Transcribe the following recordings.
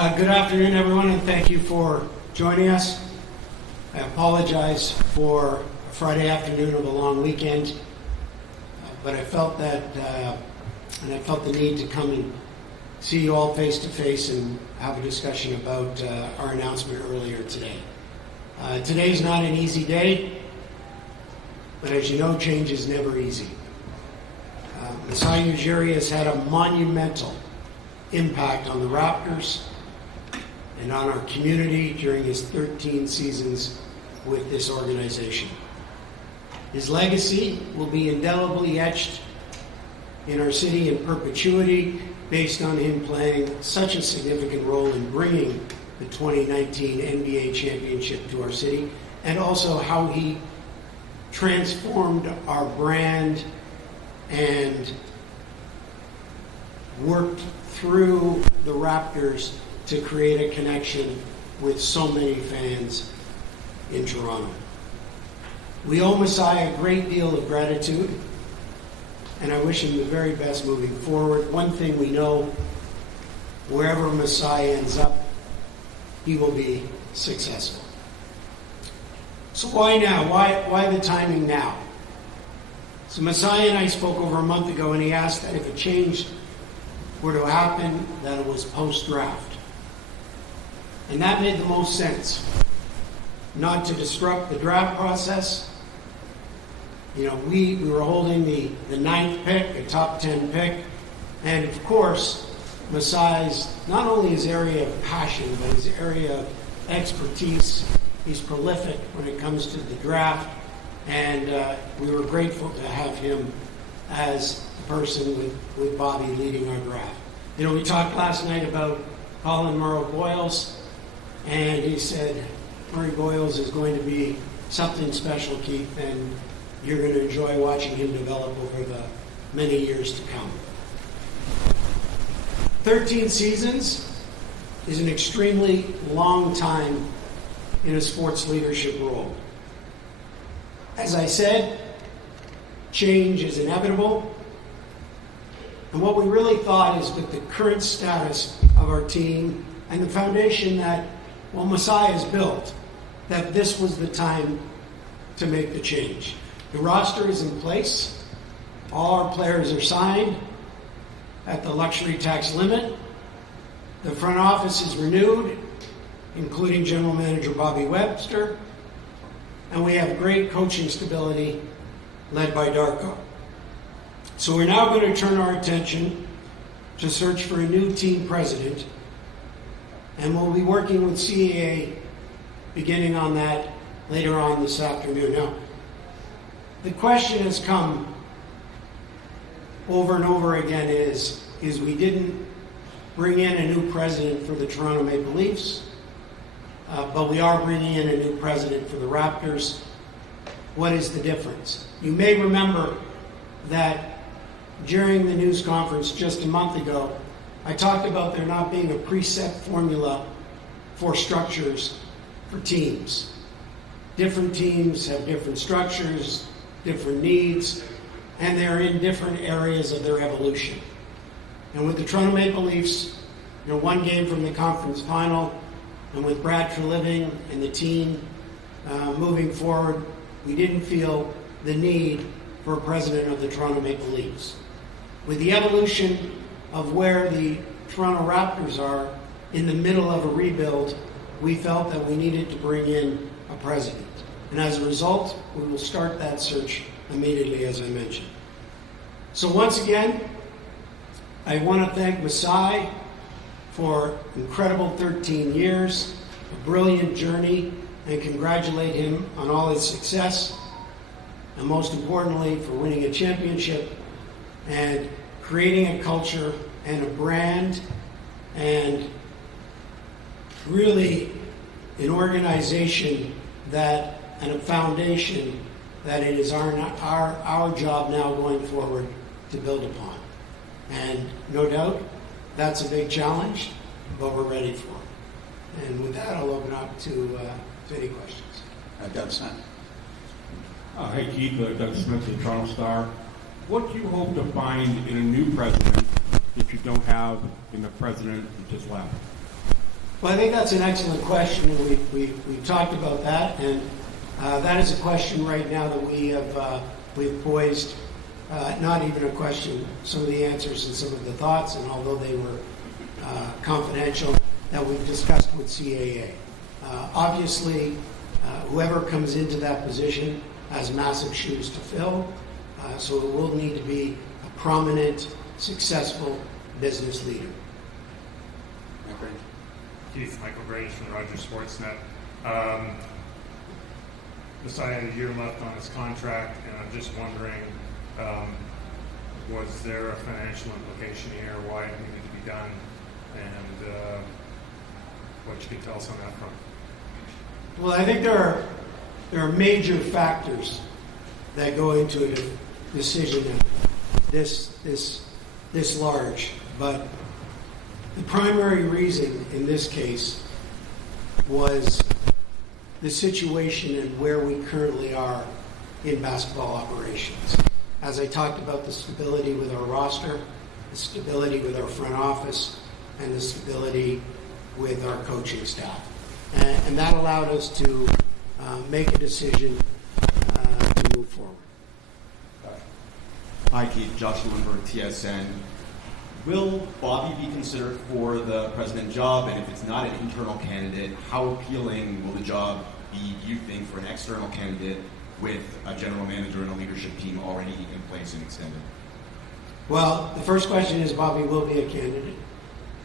Good afternoon, everyone, and thank you for joining us. I apologize for a Friday afternoon of a long weekend, but I felt that, and I felt the need to come and see you all face to face and have a discussion about our announcement earlier today. Today's not an easy day, but as you know, change is never easy. Masai Ujiri has had a monumental impact on the Raptors and on our community during his 13 seasons with this organization. His legacy will be indelibly etched in our city in perpetuity based on him playing such a significant role in bringing the 2019 NBA championship to our city, and also how he transformed our brand and worked through the Raptors to create a connection with so many fans in Toronto. We owe Masai a great deal of gratitude, and I wish him the very best moving forward. One thing we know, wherever Masai ends up, he will be successful. So why now? Why the timing now? So Masai and I spoke over a month ago, and he asked that if a change were to happen, that it was post-draft. And that made the most sense. Not to disrupt the draft process. You know, we were holding the 9th pick, a top 10 pick, and of course, Masai's, not only his area of passion, but his area of expertise. He's prolific when it comes to the draft, and we were grateful to have him as the person with Bobby leading our draft. You know, we talked last night about Colin Murray-Boyles, and he said, Murray-Boyles is going to be something special, Keith, and you're going to enjoy watching him develop over the many years to come. 13 seasons is an extremely long time in a sports leadership role. As I said, change is inevitable. And what we really thought is, with the current status of our team and the foundation that, well, Masai has built, that this was the time to make the change. The roster is in place. All our players are signed at the luxury tax limit. The front office is renewed, including General Manager Bobby Webster. And we have great coaching stability led by Darko. So we're now going to turn our attention to search for a new team president, and we'll be working with CAA beginning on that later on this afternoon. Now, the question has come over and over again is we didn't bring in a new president for the Toronto Maple Leafs, but we are bringing in a new president for the Raptors. What is the difference? You may remember that during the news conference just a month ago, I talked about there not being a preset formula for structures for teams. Different teams have different structures, different needs, and they're in different areas of their evolution. And with the Toronto Maple Leafs, you know, one game from the conference final, and with Brad Treliving and the team moving forward, we didn't feel the need for a president of the Toronto Maple Leafs. With the evolution of where the Toronto Raptors are in the middle of a rebuild, we felt that we needed to bring in a president. And as a result, we will start that search immediately, as I mentioned. So once again, I want to thank Masai for incredible 13 years, a brilliant journey, and congratulate him on all his success, and most importantly, for winning a championship and creating a culture and a brand and really an organization that, and a foundation that it is our job now going forward to build upon. And no doubt, that's a big challenge, but we're ready for it. And with that, I'll open up to any questions. Doug Smith. Hey Keith, Doug Smith, the Toronto Star. What do you hope to find in a new president that you don't have in the president that just left? Well, I think that's an excellent question, and we've talked about that, and that is a question right now that we've poised. Not even a question, some of the answers and some of the thoughts, and although they were confidential, that we've discussed with CAA. Obviously, whoever comes into that position has massive shoes to fill, so it will need to be a prominent, successful business leader. Keith, Michael Graves from the Rogers Sportsnet. Masai had a year left on his contract, and I'm just wondering, was there a financial implication here, why it needed to be done, and what you can tell us on that front? Well, I think there are major factors that go into a decision this large, but the primary reason in this case was the situation and where we currently are in basketball operations. As I talked about, the stability with our roster, the stability with our front office, and the stability with our coaching staff. And that allowed us to make a decision to move forward. Hi, Keith. Josh Lewinberg, TSN. Will Bobby be considered for the president job? And if it's not an internal candidate, how appealing will the job be, do you think, for an external candidate with a general manager and a leadership team already in place and extended? Well, the first question is Bobby will be a candidate,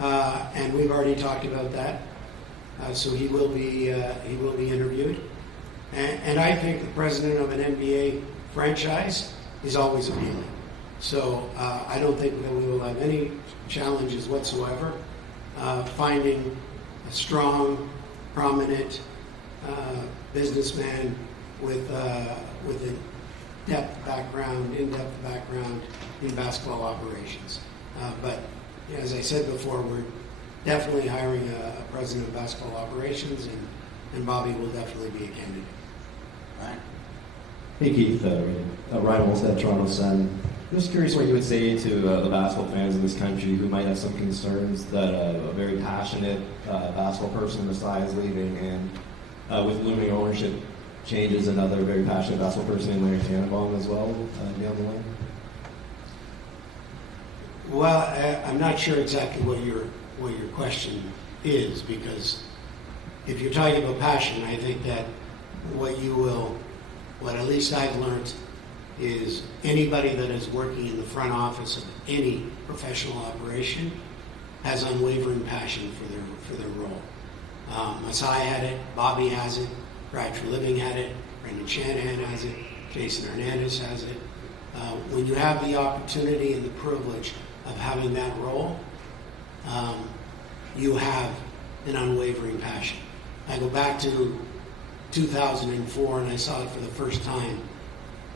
and we've already talked about that. So he will be interviewed, and I think the president of an NBA franchise is always appealing. So I don't think that we will have any challenges whatsoever finding a strong, prominent businessman with a in-depth background in basketball operations. But as I said before, we're definitely hiring a president of basketball operations, and Bobby will definitely be a candidate. Right. Hey Keith, Ryan Wolstead, Toronto Sun. I'm just curious what you would say to the basketball fans in this country who might have some concerns that a very passionate basketball person, Masai, is leaving, and with looming ownership changes, another very passionate basketball person in Larry Tannenbaum as well down the line? Well, I'm not sure exactly what your question is, because if you're talking about passion, I think that what at least I've learned is anybody that is working in the front office of any professional operation has unwavering passion for their role. Masai had it, Bobby has it, Brad Treliving had it, Brendan Shanahan has it, Jason Hernandez has it. When you have the opportunity and the privilege of having that role, you have an unwavering passion. I go back to 2004, and I saw it for the first time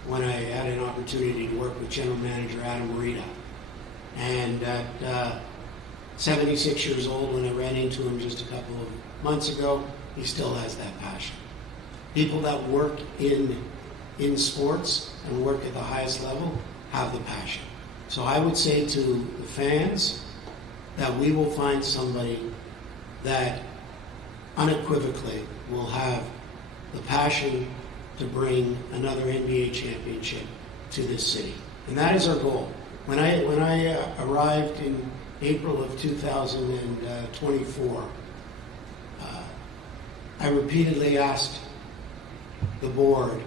when I had an opportunity to work with General Manager Adam Marita. And at 76 years old, when I ran into him just a couple of months ago, he still has that passion. People that work in sports and work at the highest level have the passion. So I would say to the fans that we will find somebody that unequivocally will have the passion to bring another NBA championship to this city. And that is our goal. When I arrived in April of 2024, I repeatedly asked the board,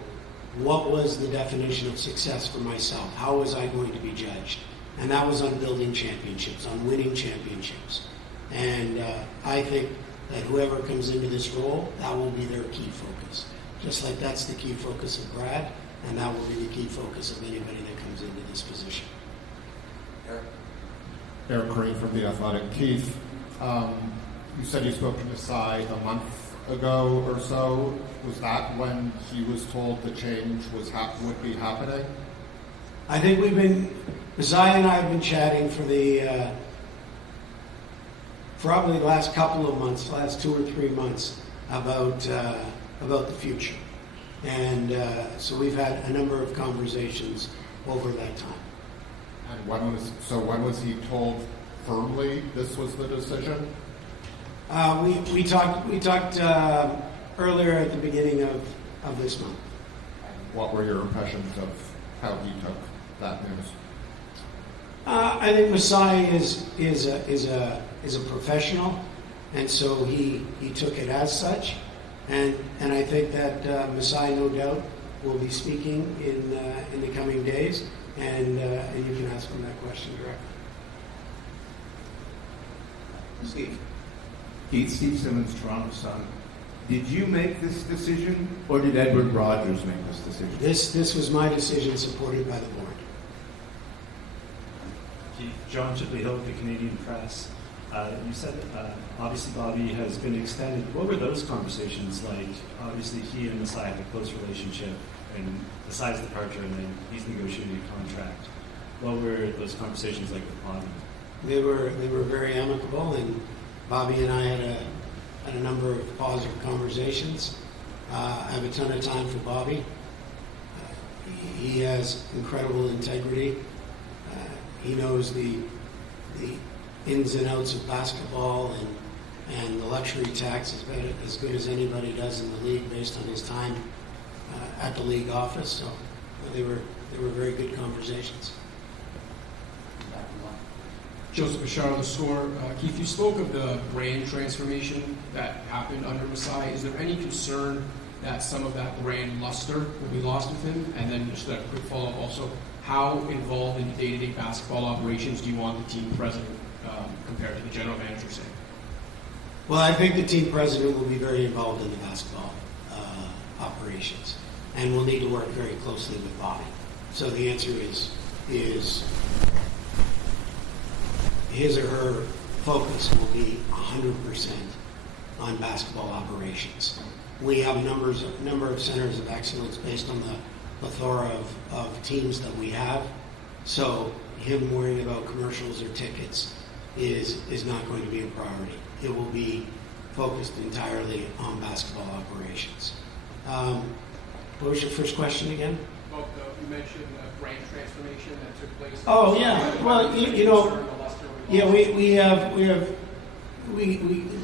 what was the definition of success for myself? How was I going to be judged? And that was on building championships, on winning championships. And I think that whoever comes into this role, that will be their key focus. Just like that's the key focus of Brad, and that will be the key focus of anybody that comes into this position. Eric Green from The Athletic. Keith, you said you spoke to Masai a month ago or so. Was that when he was told the change would be happening? I think Masai and I have been chatting for probably the last couple of months, last 2 or 3 months, about the future. And so we've had a number of conversations over that time. And when was he told firmly this was the decision? We talked earlier at the beginning of this month. What were your impressions of how he took that news? I think Masai is a professional, and so he took it as such, and I think that Masai no doubt will be speaking in the coming days, and you can ask him that question directly. Steve Simmons, Toronto Sun. Did you make this decision, or did Edward Rogers make this decision? This was my decision, supported by the board. John Chipley-Hill, the Canadian Press. You said obviously Bobby has been extended. What were those conversations like? Obviously he and Masai have a close relationship, and Masai's departure, and then he's negotiating a contract. What were those conversations like with Bobby? They were very amicable, and Bobby and I had a number of positive conversations. I have a ton of time for Bobby. He has incredible integrity. He knows the ins and outs of basketball and the luxury tax as good as anybody does in the league based on his time at the league office. So they were very good conversations. Joseph Bashar, The Score. Keith, you spoke of the brand transformation that happened under Masai. Is there any concern that some of that brand luster will be lost with him? And then just a quick follow-up also, how involved in day-to-day basketball operations do you want the team president compared to the general manager, say? Well, I think the team president will be very involved in the basketball operations, and we'll need to work very closely with Bobby. So the answer is his or her focus will be 100% on basketball operations. We have a number of centers of excellence based on the plethora of teams that we have. So him worrying about commercials or tickets is not going to be a priority. It will be focused entirely on basketball operations. What was your first question again? Well, you mentioned brand transformation that took place. Oh yeah. Well, you know. Yeah,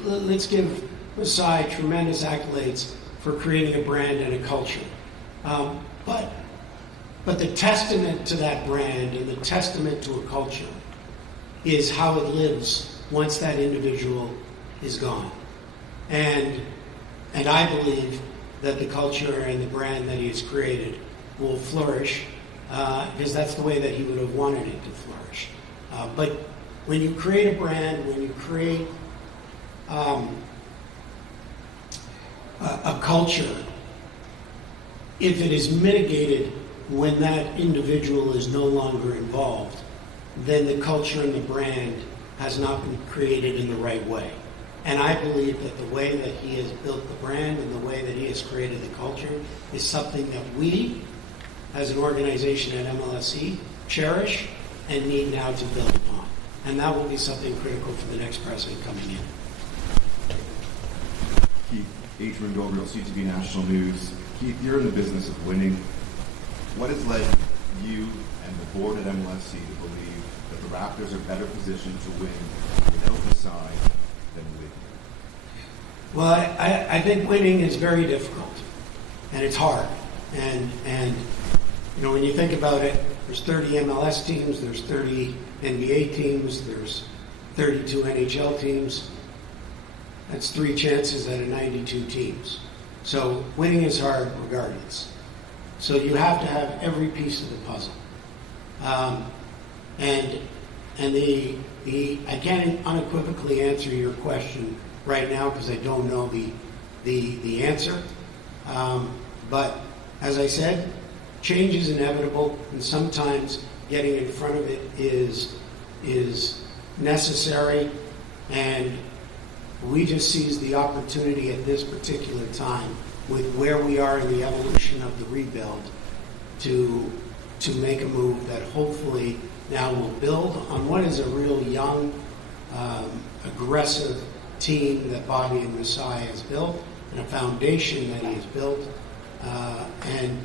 let's give Masai tremendous accolades for creating a brand and a culture. But the testament to that brand and the testament to a culture is how it lives once that individual is gone. And I believe that the culture and the brand that he has created will flourish because that's the way that he would have wanted it to flourish. But when you create a brand, when you create a culture, if it is mitigated when that individual is no longer involved, then the culture and the brand has not been created in the right way. And I believe that the way that he has built the brand and the way that he has created the culture is something that we, as an organization at MLSE, cherish and need now to build upon. And that will be something critical for the next president coming in. Keith, Adrian Gabriel, CTV National News. Keith, you're in the business of winning. What has led you and the board at MLSE to believe that the Raptors are better positioned to win without Masai than with you? Well, I think winning is very difficult, and it's hard. And you know, when you think about it, there's 30 MLS teams, there's 30 NBA teams, there's 32 NHL teams. That's 3 chances out of 92 teams. So winning is hard regardless. So you have to have every piece of the puzzle. I can't unequivocally answer your question right now because I don't know the answer. But as I said, change is inevitable, and sometimes getting in front of it is necessary, and we just seized the opportunity at this particular time with where we are in the evolution of the rebuild to make a move that hopefully now will build on what is a real young, aggressive team that Bobby and Masai has built, and a foundation that he has built. And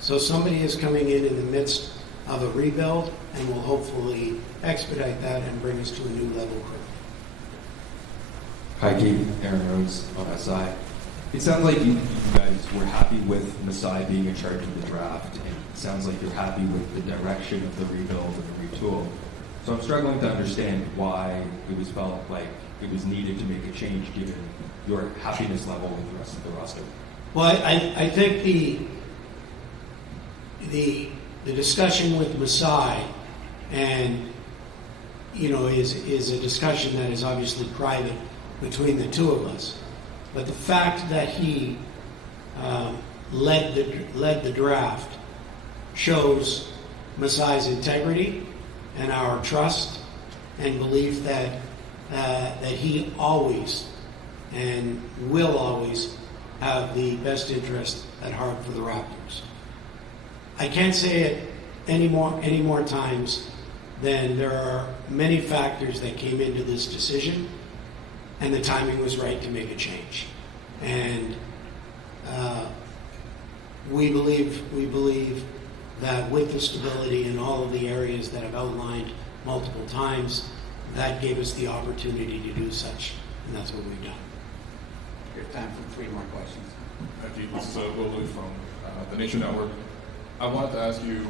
so somebody is coming in the midst of a rebuild and will hopefully expedite that and bring us to a new level quickly. Hi, Keith. Aaron Rhodes on Masai. It sounds like you guys were happy with Masai being in charge of the draft, and it sounds like you're happy with the direction of the rebuild and the retool. So I'm struggling to understand why it was felt like it was needed to make a change given your happiness level with the rest of the roster. Well, I think the discussion with Masai and is a discussion that is obviously private between the two of us. But the fact that he led the draft shows Masai's integrity and our trust and belief that he always and will always have the best interest at heart for the Raptors. I can't say it any more times than there are many factors that came into this decision, and the timing was right to make a change. And we believe that with the stability in all of the areas that I've outlined multiple times, that gave us the opportunity to do such, and that's what we've done. We have time for 3 more questions. Thank you. This is Will Lou from the Nation Network. I wanted to ask you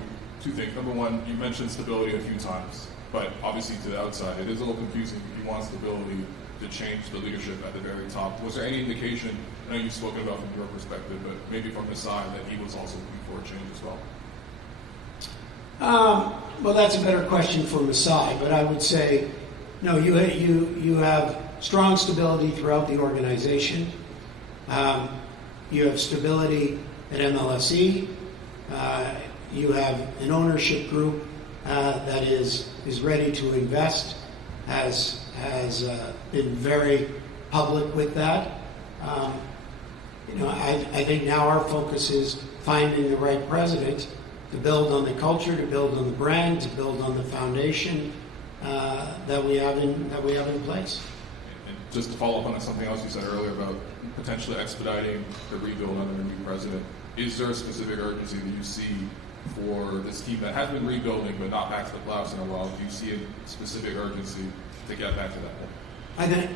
2 things. Number one, you mentioned stability a few times, but obviously to the outside, it is a little confusing. You want stability to change the leadership at the very top. Was there any indication, I know you've spoken about from your perspective, but maybe from his side, that he was also looking for a change as well? Well, that's a better question for Masai, but I would say, no, you have strong stability throughout the organization. You have stability at MLSE. You have an ownership group that is ready to invest, has been very public with that. I think now our focus is finding the right president to build on the culture, to build on the brand, to build on the foundation that we have in place. And just to follow up on something else you said earlier about potentially expediting the rebuild under a new president, is there a specific urgency that you see for this team that has been rebuilding but not back to the playoffs in a while? Do you see a specific urgency to get back to that point?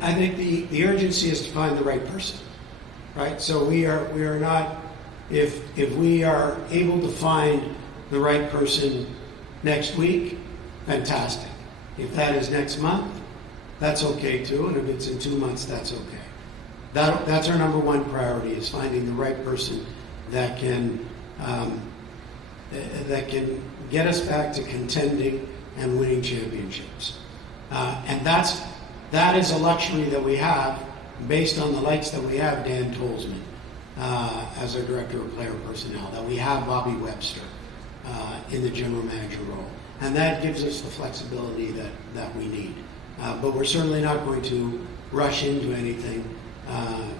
I think the urgency is to find the right person, right? So we are not, if we are able to find the right person next week, fantastic. If that is next month, that's okay too, and if it's in 2 months, that's okay. That's our number one priority, is finding the right person that can get us back to contending and winning championships. And that is a luxury that we have based on the lights that we have Dan Tolzman as our director of player personnel, that we have Bobby Webster in the general manager role. And that gives us the flexibility that we need. But we're certainly not going to rush into anything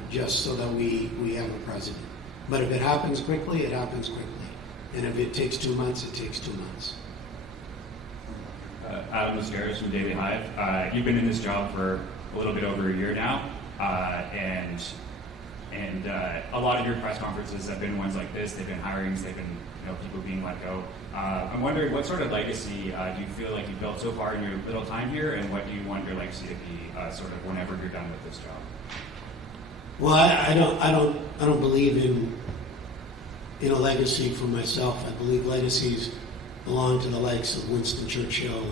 just so that we have a president. But if it happens quickly, it happens quickly. And if it takes 2 months, it takes 2 months. Adam Lascaris from Daily Hive. You've been in this job for a little bit over a year now, and a lot of your press conferences have been ones like this. They've been hirings, they've been people being let go. I'm wondering, what sort of legacy do you feel like you've built so far in your little time here, and what do you want your legacy to be sort of whenever you're done with this job? Well, I don't believe in a legacy for myself. I believe legacies belong to the likes of Winston Churchill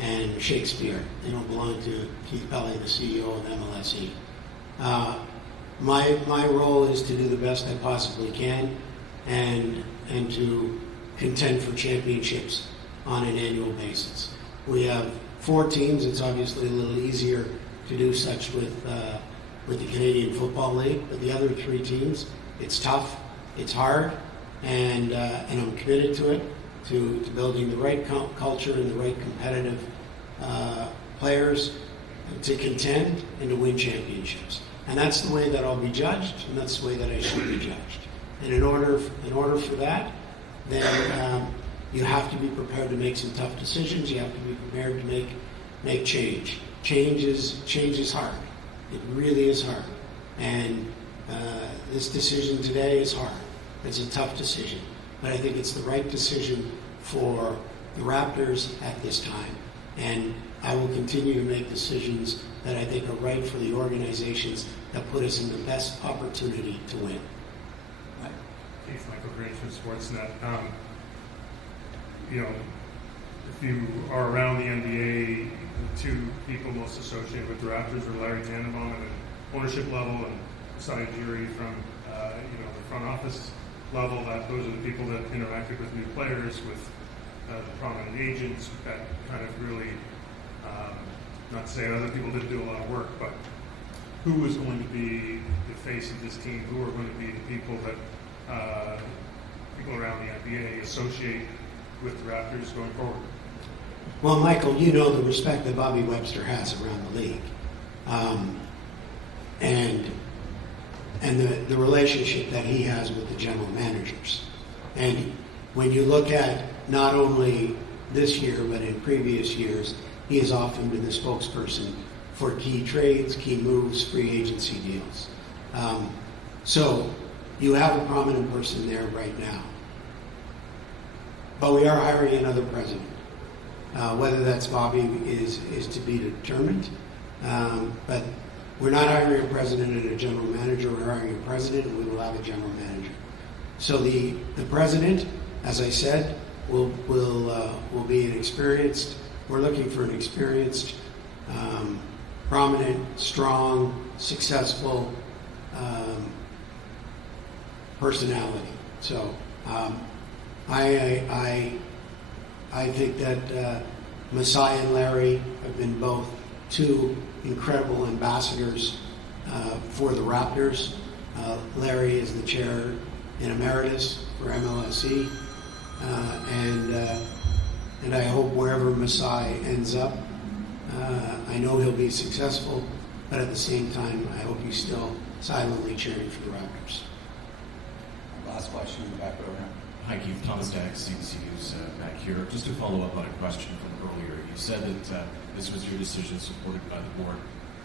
and Shakespeare. They don't belong to Keith Pelley, the CEO of MLSE. My role is to do the best I possibly can and to contend for championships on an annual basis. We have 4 teams. It's obviously a little easier to do such with the Canadian Football League, but the other 3 teams, it's tough, it's hard, and I'm committed to it, to building the right culture and the right competitive players to contend and to win championships. And that's the way that I'll be judged, and that's the way that I should be judged. And in order for that, then you have to be prepared to make some tough decisions. You have to be prepared to make change. Change is hard. It really is hard. And this decision today is hard. It's a tough decision. But I think it's the right decision for the Raptors at this time. And I will continue to make decisions that I think are right for the organizations that put us in the best opportunity to win. Keith, Michael Grange from Sportsnet. If you are around the NBA, the two people most associated with the Raptors are Larry Tannenbaum at an ownership level and Masai Ujiri from the front office level. Those are the people that interacted with new players, with the prominent agents. That kind of really, not to say other people didn't do a lot of work, but who is going to be the face of this team? Who are going to be the people that people around the NBA associate with the Raptors going forward? Well, Michael, you know the respect that Bobby Webster has around the league, and the relationship that he has with the general managers. And when you look at not only this year but in previous years, he has often been the spokesperson for key trades, key moves, free agency deals. So you have a prominent person there right now. But we are hiring another president. Whether that's Bobby is to be determined. But we're not hiring a president and a general manager. We're hiring a president, and we will have a general manager. So the president, as I said, will be an experienced. We're looking for an experienced, prominent, strong, successful personality. So I think that Masai and Larry have been both two incredible ambassadors for the Raptors. Larry is the chair in emeritus for MLSE, and I hope wherever Masai ends up, I know he'll be successful, but at the same time, I hope he's still silently cheering for the Raptors. Last question in the back row. Hi, Keith. Thomas Dax, CBC News, back here. Just to follow up on a question from earlier, you said that this was your decision supported by the board.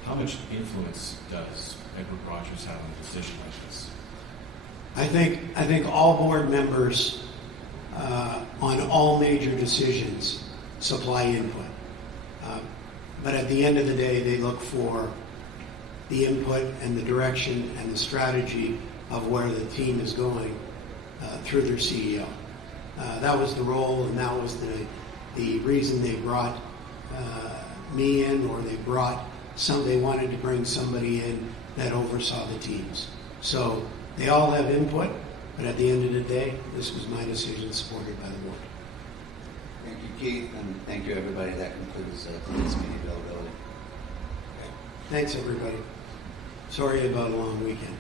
How much influence does Edward Rogers have on a decision like this? I think all board members on all major decisions supply input. But at the end of the day, they look for the input and the direction and the strategy of where the team is going through their CEO. That was the role, and that was the reason they brought me in, or they wanted to bring somebody in that oversaw the teams. So they all have input, but at the end of the day, this was my decision supported by the board. Thank you, Keith, and thank you, everybody. That concludes today's media availability. Thanks, everybody. Sorry about a long weekend.